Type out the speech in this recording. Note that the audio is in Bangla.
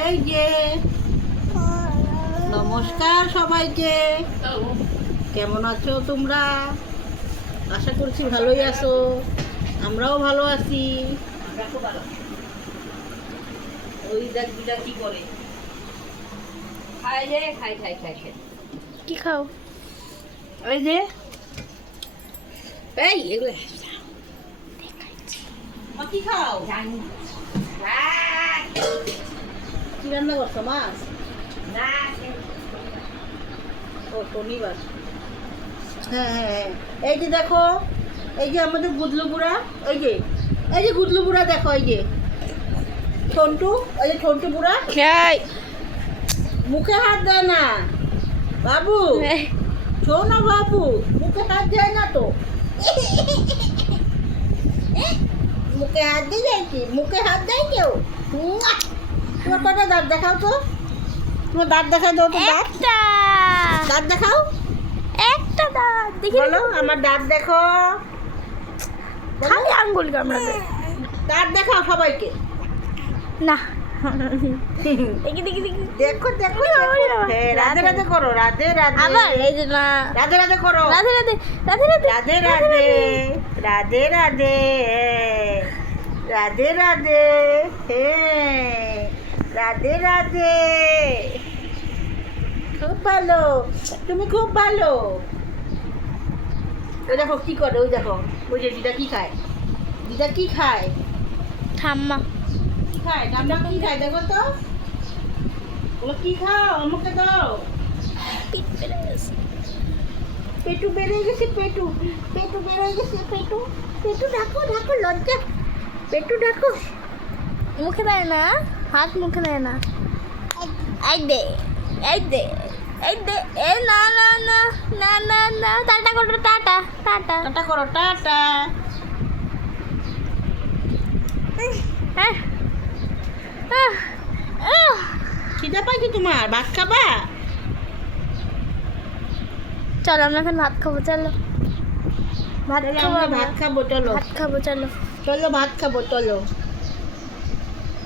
এই যে নমস্কার সবাইকে, কেমন আছো তোমরা? আশা করছি ভালোই আছো, আমরাও ভালো আছি। ওই দেখ দিদা কি করে, খাই রে, খাই খাই খাই খাই। কি খাও? ওই যে এই এগুলো কি খাও? কি রান্না করছো? মাছ? ও শনিবার। হ্যাঁ হ্যাঁ হ্যাঁ, এই যে দেখো, এই যে আমাদের গুদলু বুড়া, এই যে গুদলু বুড়া দেখো, এই যে ঠন্টু, এই যে ঠন্টু বুড়া মুখে হাত দেয় না বাবু, শো না বাবু, মুখে হাত দেয় না তো। মুখে হাত দিয়ে যায় কি? মুখে হাত দেয় কেউ? তোমার কটা দাঁত দেখাও তো, তোমার দাঁত দেখাও তো, দাঁত দাঁত দেখাও, একটা দাঁত দেখি। বলো আমার দাঁত দেখো, খালি আঙ্গুল কামড়াবে। দাঁত দেখাও সবাইকে। না দেখি দেখি দেখি। দেখো দেখো, হ্যাঁ, রাধে রাধে করো, রাধে রাধে। আবার এই যে না, রাধে রাধে করো, রাধে রাধে রাধে রাধে রাধে রাধে, রাধে রাধে, রাধে রাধে, হ্যাঁ, রাধে রাধে। খুব ভালো, তুমি খুব ভালো। ওই দেখো কি করে, ওই দেখো, ওই যে দিদা কি খায়, দিদা কি খায়, ঠাম্মা কি খায়, ডামডা কি খায় দেখো তো, ওগুলো কি খাও আমাকে দাও। পিঠ পেরে গেছে। পেটু বেড়ে গেছে, পেটু পেটু বেড়ে গেছে, পেটু পেটু ঢাকো ঢাকো, লজ্জা, পেটু ঢাকো। মুখে দেয় না, হাত মুখে দেয় না। এই দে এই দে এই দে, এ না না না না না না, টাটা করো, টাটা টাটা। টাটা করো, টাটা। খিদে পাইছে তোমার? ভাত খাবা? চলো আমরা এখন ভাত খাবো, চলো ভাত তাহলে খাবো, আমরা ভাত খাবো, চলো ভাত খাবো, চলো। চলো ভাত খাবো, চলো।